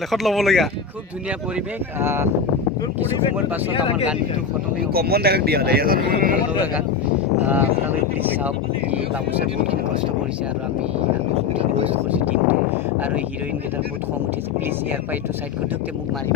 লেখত ল'বলগীয়া খুব ধুনীয়া পৰিৱেশ কিছু সময়ৰ পাছত আমাৰ গানটো খতম কমন ডাইৰেক্ট দিয়া ভাল লগা গান আপোনালোকে প্লিজ চাওক বাবুচাই বহুতখিনি কষ্ট কৰিছে আৰু আমি বহুতখিনি কষ্ট কৰিছোঁ টিমটো আৰু হিৰইনকেইটাৰ বহুত খং উঠিছে প্লিজ ইয়াৰ পৰা এইটো চাইড কৰি দিয়ক মোক মাৰিব